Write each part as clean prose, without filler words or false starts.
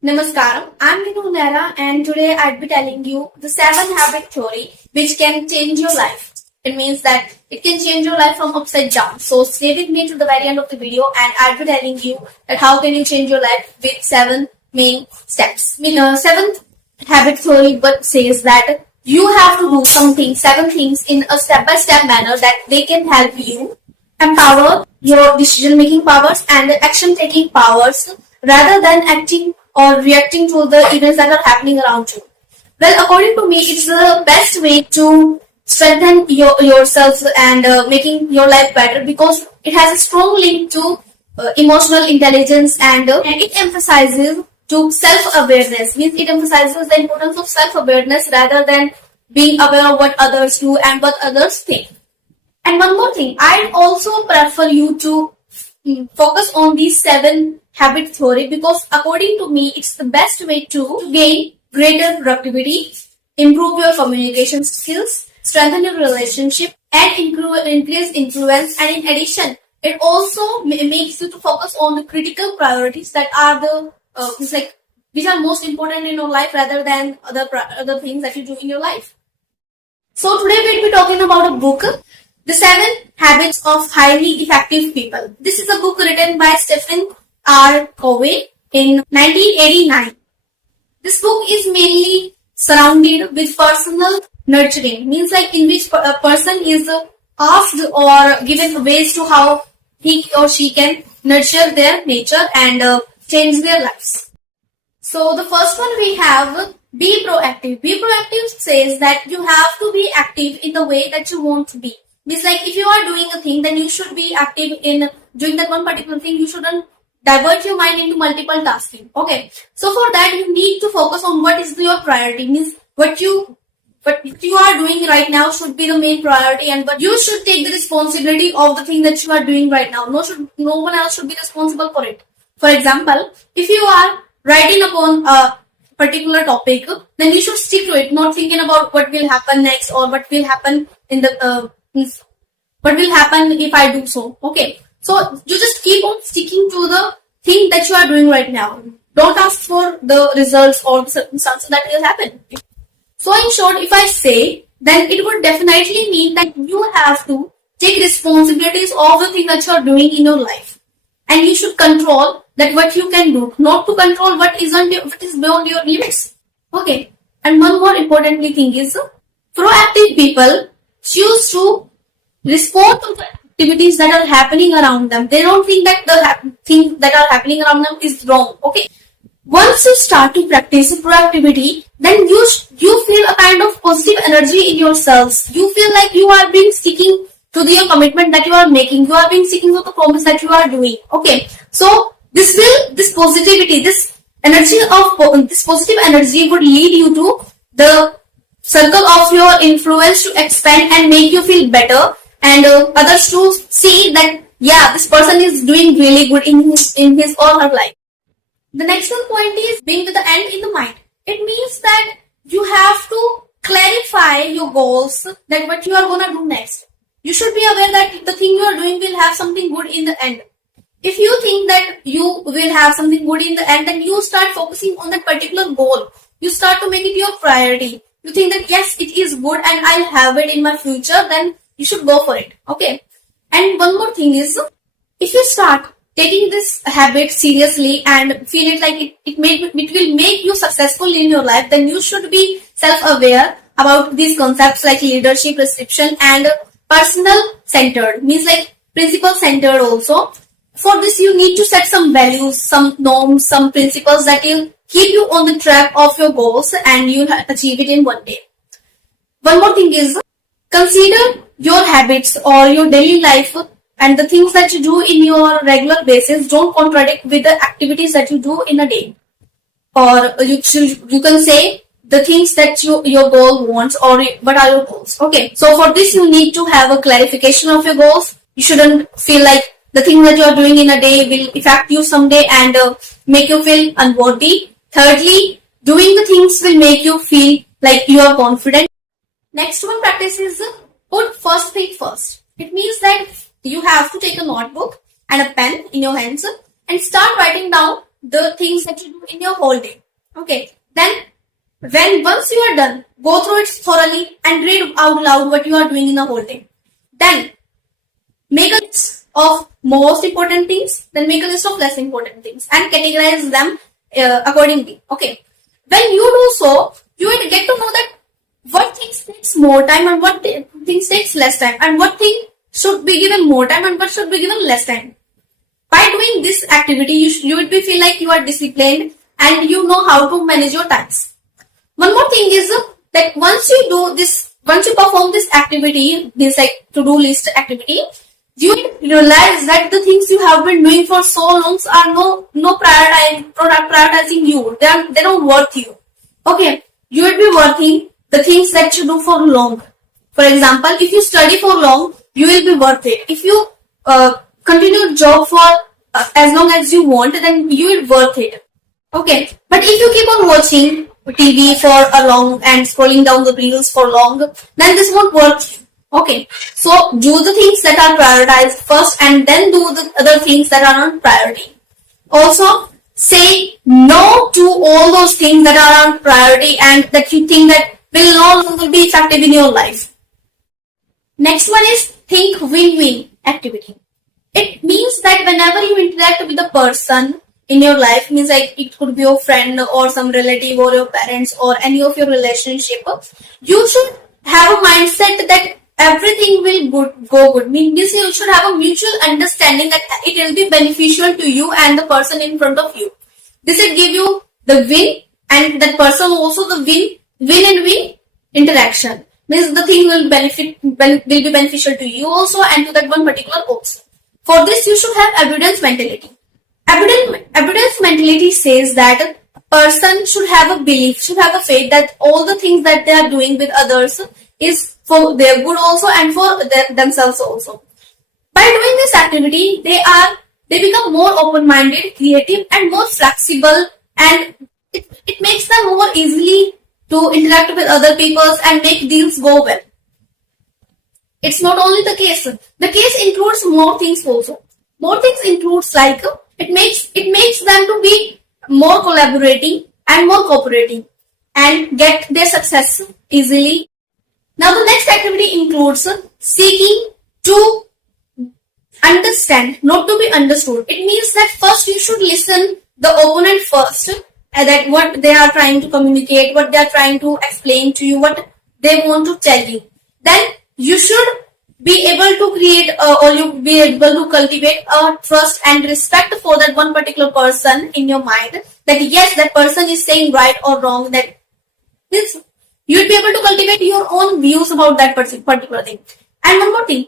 Namaskaram, I'm Minu Nera and today I'll be telling you the 7 habit theory which can change your life. It means that it can change your life from upside down. So stay with me to the very end of the video and I'll be telling you that how can you change your life with 7 main steps. 7th habit theory but says that you have to do 7 things in a step-by-step manner that they can help you empower your decision-making powers and action-taking powers rather than acting or reacting to the events that are happening around you. Well, according to me, it's the best way to strengthen yourself and making your life better because it has a strong link to emotional intelligence and it emphasizes to self-awareness. Means it emphasizes the importance of self-awareness rather than being aware of what others do and what others think. And one more thing, I'd also prefer you to focus on these 7 habit theory because according to me, it's the best way to gain greater productivity, improve your communication skills, strengthen your relationship, and increase influence. And in addition, it also makes you to focus on the critical priorities that are the which are most important in your life rather than other things that you do in your life. So today we'll be talking about a book, The 7 Habits of Highly Effective People. This is a book written by Stephen R. Covey in 1989. This book is mainly surrounded with personal nurturing, means like in which a person is asked or given ways to how he or she can nurture their nature and change their lives. So the first one we have, be proactive. Be proactive says that you have to be active in the way that you want to be. Means like if you are doing a thing, then you should be active in doing that one particular thing. You shouldn't divert your mind into multiple tasking. Okay. So for that, you need to focus on what is your priority. Means what you are doing right now should be the main priority, and but you should take the responsibility of the thing that you are doing right now. No one else should be responsible for it. For example, if you are writing upon a particular topic, then you should stick to it, not thinking about what will happen next or what will happen in the what will happen if I do so. Okay. So you just keep on sticking to the thing that you are doing right now. Don't ask for the results or the circumstances that will happen. So in short, if I say, then it would definitely mean that you have to take responsibilities of the thing that you are doing in your life. And you should control that what you can do, not to control what is beyond your limits. Okay. And one more importantly thing is, proactive people choose to respond to the activities that are happening around them. They don't think that the things that are happening around them is wrong. Okay. Once you start to practice proactivity, then you feel a kind of positive energy in yourselves. You feel like you are being sticking to your commitment that you are making. You are being sticking to the promise that you are doing. Okay. So this positivity, this positive energy would lead you to the circle of your influence to expand and make you feel better, and others to see that yeah, this person is doing really good in his or her life. The next one point is being with the end in the mind. It means that you have to clarify your goals, that what you are gonna do next. You should be aware that the thing you are doing will have something good in the end. If you think that you will have something good in the end, then you start focusing on that particular goal. You start to make it your priority. You think that yes, it is good and I'll have it in my future, then you should go for it. Okay. And one more thing is, if you start taking this habit seriously and feel it like it will make you successful in your life, then you should be self-aware about these concepts like leadership, prescription, and personal centered. Means like principle centered also. For this, you need to set some values, some norms, some principles that will keep you on the track of your goals and you'll achieve it in one day. One more thing is, consider your habits or your daily life and the things that you do in your regular basis don't contradict with the activities that you do in a day. Or you can say the things that your goal wants or what are your goals. Okay. So for this, you need to have a clarification of your goals. You shouldn't feel like the thing that you are doing in a day will affect you someday and make you feel unworthy. Thirdly, doing the things will make you feel like you are confident. Next one practice is put first thing first. It means that you have to take a notebook and a pen in your hands and start writing down the things that you do in your whole day. Okay. Then once you are done, go through it thoroughly and read out loud what you are doing in the whole day. Then make a list of most important things, then make a list of less important things and categorize them accordingly. Okay. When you do so, you will get to know that what things takes more time and what things takes less time, and what thing should be given more time and what should be given less time. By doing this activity, you will feel like you are disciplined and you know how to manage your times. One more thing is that once you perform this activity, this like to-do list activity, you realize that the things you have been doing for so long are no prioritizing you. They don't worth you. Okay, you will be worthing the things that you do for long. For example, if you study for long, you will be worth it. If you continue job for as long as you want, then you will worth it. Okay, but if you keep on watching TV for a long and scrolling down the reels for long, then this won't work. Okay, so do the things that are prioritized first and then do the other things that are on priority. Also, say no to all those things that are on priority and that you think that will no longer be effective in your life. Next one is think win-win activity. It means that whenever you interact with a person in your life, means like it could be your friend or some relative or your parents or any of your relationship, you should have a mindset that everything will go good. Means you should have a mutual understanding that it will be beneficial to you and the person in front of you. This will give you the win and that person also the win and win interaction. Means the thing will be beneficial to you also and to that one particular also. For this, you should have abundance mentality. Abundance mentality says that a person should have a belief, should have a faith that all the things that they are doing with others is for their good also and for themselves also. By doing this activity, they become more open-minded, creative, and more flexible, and it makes them more easily to interact with other people and make deals go well. It's not only the case. The case includes more things also. More things includes like it makes them to be more collaborating and more cooperating and get their success easily. Now the next activity includes seeking to understand, not to be understood. It means that first you should listen the opponent first, that what they are trying to communicate, what they are trying to explain to you, what they want to tell you. Then you should be able to create or you be able to cultivate a trust and respect for that one particular person in your mind, that yes, that person is saying right or wrong. That means you'll be able to cultivate your own views about that particular thing. And one more thing,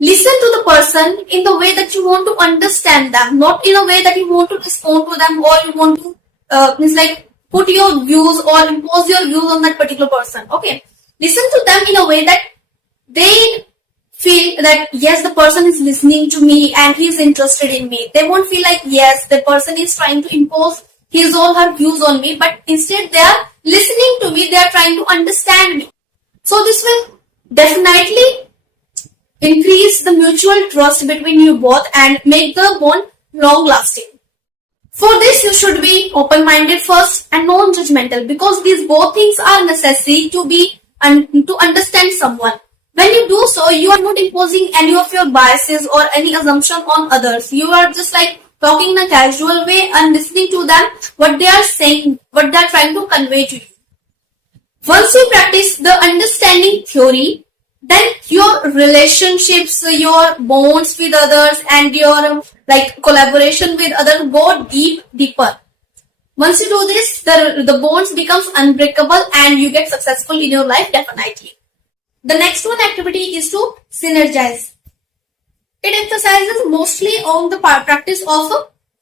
listen to the person in the way that you want to understand them, not in a way that you want to respond to them or you want to means like put your views or impose your views on that particular person. Okay, listen to them in a way that they feel that yes, the person is listening to me and he is interested in me. They won't feel like yes, the person is trying to impose his or her views on me, but instead they are listening to me, they are trying to understand me. So this will definitely increase the mutual trust between you both and make the bond long lasting. For this, you should be open-minded first and non-judgmental, because these both things are necessary to understand someone. When you do so, you are not imposing any of your biases or any assumption on others. You are just like talking in a casual way and listening to them, what they are saying, what they are trying to convey to you. Once you practice the understanding theory, then your relationships, your bonds with others and your like collaboration with others go deeper. Once you do this, the bonds becomes unbreakable and you get successful in your life definitely. The next one activity is to synergize. It emphasizes mostly on the practice of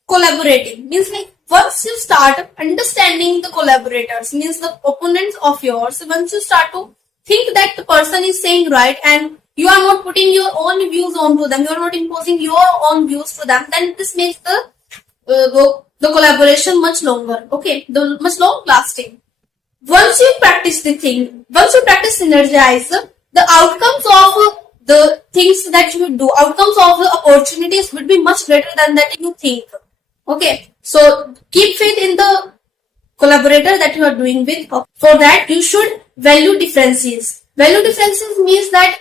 collaborating. Means like once you start understanding the collaborators, means the opponents of yours, once you start to think that the person is saying right and you are not putting your own views onto them, you are not imposing your own views to them, then this makes the collaboration much longer, okay, much long lasting. Once you practice synergize, the outcomes of the things that you do, outcomes of the opportunities would be much greater than that you think. Okay, so keep faith in the collaborator that you are doing with. For that, you should value differences. Value differences means that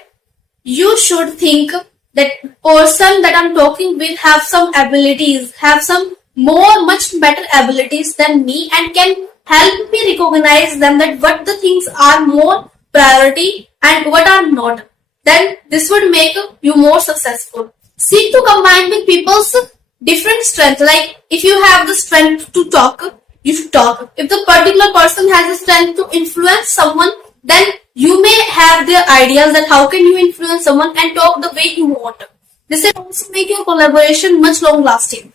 you should think that person that I'm talking with have some abilities, have some much better abilities than me, and can help me recognize them, that what the things are more priority and what are not. Then this would make you more successful. Seek to combine with people's different strength. Like if you have the strength to talk, you should talk. If the particular person has the strength to influence someone, then you may have their ideas that how can you influence someone and talk the way you want. This will also make your collaboration much long lasting.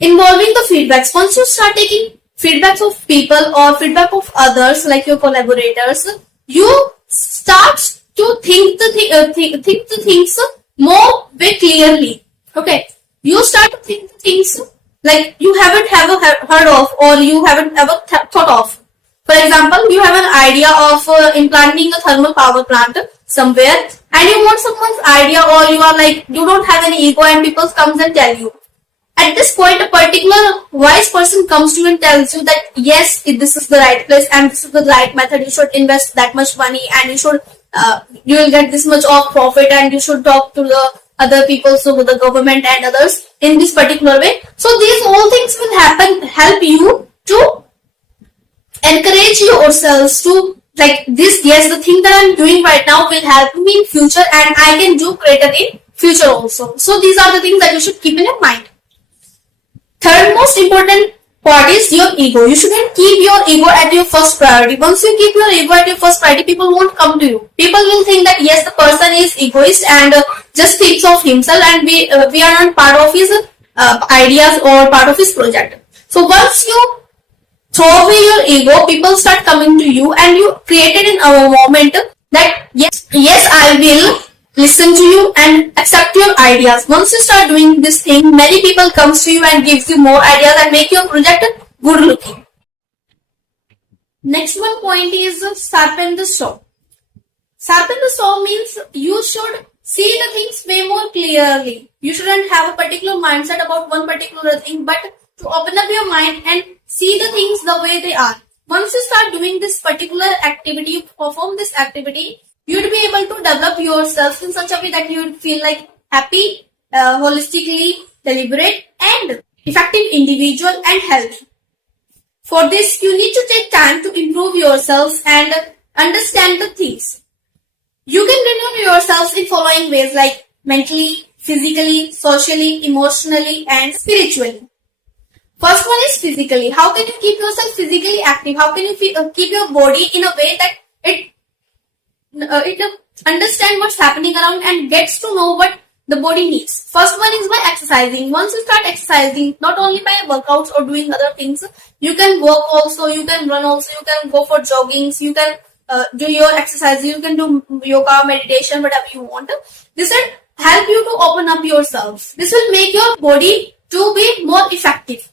Involving the feedbacks. Once you start taking feedbacks of people or feedback of others like your collaborators, you start to think the things more very clearly. Okay, you start to think the things like you haven't ever heard of or you haven't ever thought of. For example, you have an idea of implanting a thermal power plant somewhere, and you want someone's idea, or you are like you don't have any ego, and people comes and tell you. At this point, a particular wise person comes to you and tells you that yes, this is the right place and this is the right method. You should invest that much money, and you will get this much of profit, and you should talk to the other people, so the government and others in this particular way. So these all things will help you to encourage yourselves to like this. Yes, the thing that I'm doing right now will help me in future, and I can do greater in future also. So these are the things that you should keep in your mind. Third most important part is your ego. You shouldn't keep your ego at your first priority. Once you keep your ego at your first priority, people won't come to you. People will think that yes, the person is egoist and just thinks of himself, and we are not part of his ideas or part of his project. So once you throw away your ego, people start coming to you, and you created in a moment that yes, I will listen to you and accept your ideas. Once you start doing this thing, many people comes to you and gives you more ideas and make your project good looking. Next one point is sharpen the saw. Sharpen the saw means you should see the things way more clearly. You shouldn't have a particular mindset about one particular thing, but to open up your mind and see the things the way they are. Once you start doing this particular activity, you perform this activity, you'd be able to develop yourself in such a way that you would feel like happy, holistically, deliberate, and effective individual and healthy. For this, you need to take time to improve yourselves and understand the things. You can renew yourselves in following ways like mentally, physically, socially, emotionally, and spiritually. First one is physically. How can you keep yourself physically active? How can you keep your body in a way that it understand what's happening around and gets to know what the body needs? First one is by exercising. Once you start exercising, not only by workouts or doing other things, you can walk also, you can run also, you can go for joggings, you can do your exercise, you can do yoga, meditation, whatever you want. This will help you to open up yourselves. This will make your body to be more effective.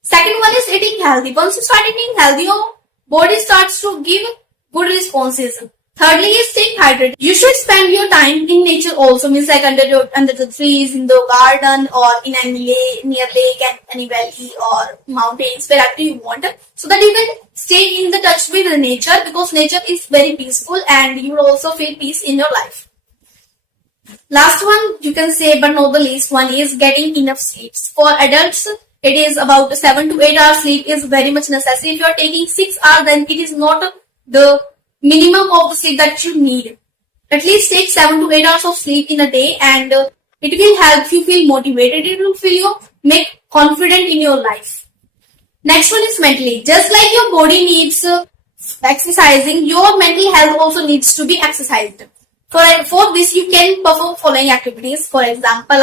Second one is eating healthy. Once you start eating healthy, your body starts to give good responses. Thirdly is staying hydrated. You should spend your time in nature also, means like under the trees, in the garden, or in any near lake and any valley or mountains, wherever you want, so that you can stay in the touch with the nature, because nature is very peaceful and you will also feel peace in your life. Last one you can say, but not the least one, is getting enough sleep. For adults, it is about 7 to 8 hours sleep is very much necessary. If you are taking 6 hours, then it is not the minimum of the sleep that you need. At least take 7 to 8 hours of sleep in a day, and it will help you feel motivated. It will feel you make confident in your life. Next one is mentally. Just like your body needs exercising, your mental health also needs to be exercised. For this, you can perform following activities. For example,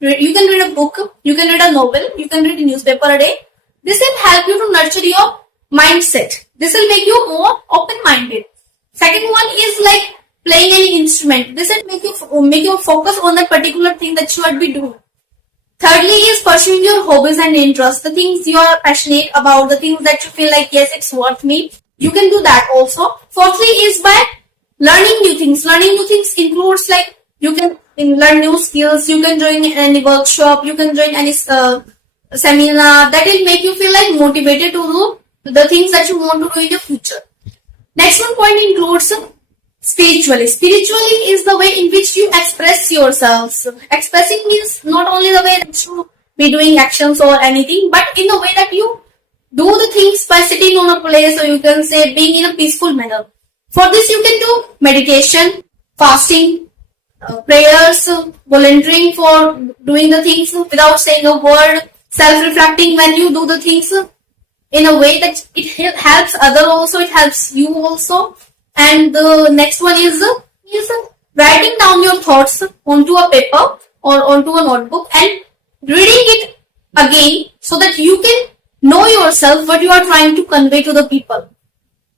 you can read a book, you can read a novel, you can read a newspaper a day. This will help you to nurture your mindset. This will make you more open-minded. Second one is like playing any instrument. This will make you focus on that particular thing that you should be doing. Thirdly is pursuing your hobbies and interests, the things you are passionate about, the things that you feel like, yes, it's worth me. You can do that also. Fourthly is by learning new things. Learning new things includes like you can learn new skills, you can join any workshop, you can join any seminar that will make you feel like motivated to do the things that you want to do in the future. Next one point includes spiritually. Spiritually is the way in which you express yourselves. Expressing means not only the way that you be doing actions or anything, but in the way that you do the things by sitting on a place, or you can say being in a peaceful manner. For this you can do meditation, fasting, prayers, volunteering for doing the things without saying a word, self-reflecting when you do the things in a way that it helps other also, it helps you also. And the next one is writing down your thoughts onto a paper or onto a notebook and reading it again so that you can know yourself what you are trying to convey to the people.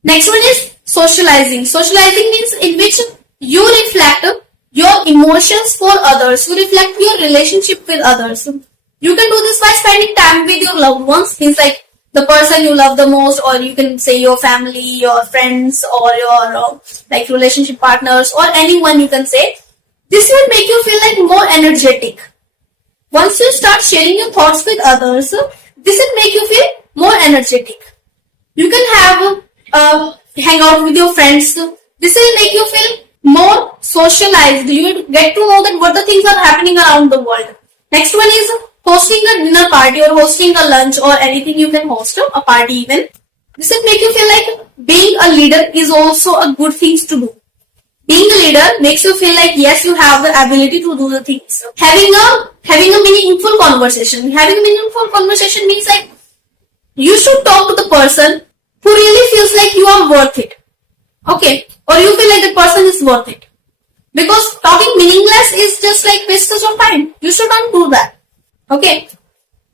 Next one is socializing. Socializing means in which you reflect your emotions for others. You reflect your relationship with others. You can do this by spending time with your loved ones. Means like the person you love the most, or you can say your family, your friends, or your like relationship partners, or anyone you can say. This will make you feel like more energetic. Once you start sharing your thoughts with others, this will make you feel more energetic. You can have hang out with your friends. This will make you feel more socialized. You will get to know that what the things are happening around the world. Next one is hosting a dinner party or hosting a lunch or anything you can host, a party even. This will make you feel like being a leader is also a good thing to do. Being a leader makes you feel like yes, you have the ability to do the things. Having a meaningful conversation. Having a meaningful conversation means like you should talk to the person who really feels like you are worth it. Okay? Or you feel like the person is worth it. Because talking meaningless is just like wastage of time. You shouldn't do that. Okay?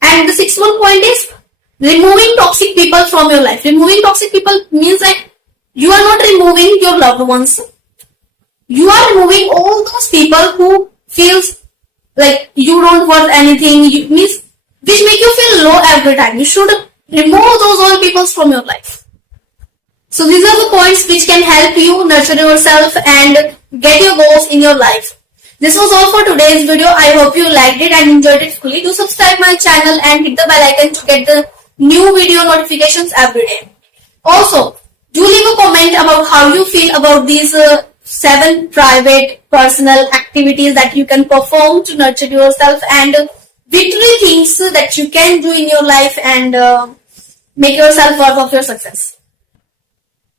And the sixth one point is removing toxic people from your life. Removing toxic people means like you are not removing your loved ones. You are removing all those people who feels like you don't want anything, means which make you feel low every time. You should remove those all people from your life. So these are the points which can help you nurture yourself and get your goals in your life. This was all for today's video. I hope you liked it and enjoyed it fully. Do subscribe my channel and hit the bell icon to get the new video notifications every day. Also, do leave a comment about how you feel about these 7 private personal activities that you can perform to nurture yourself, and victory things that you can do in your life and make yourself worth of your success.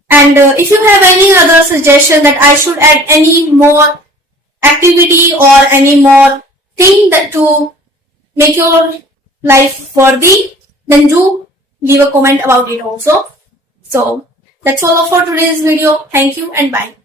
And if you have any other suggestion that I should add any more activity or any more thing that to make your life worthy, then do leave a comment about it also. So that's all for today's video. Thank you and bye.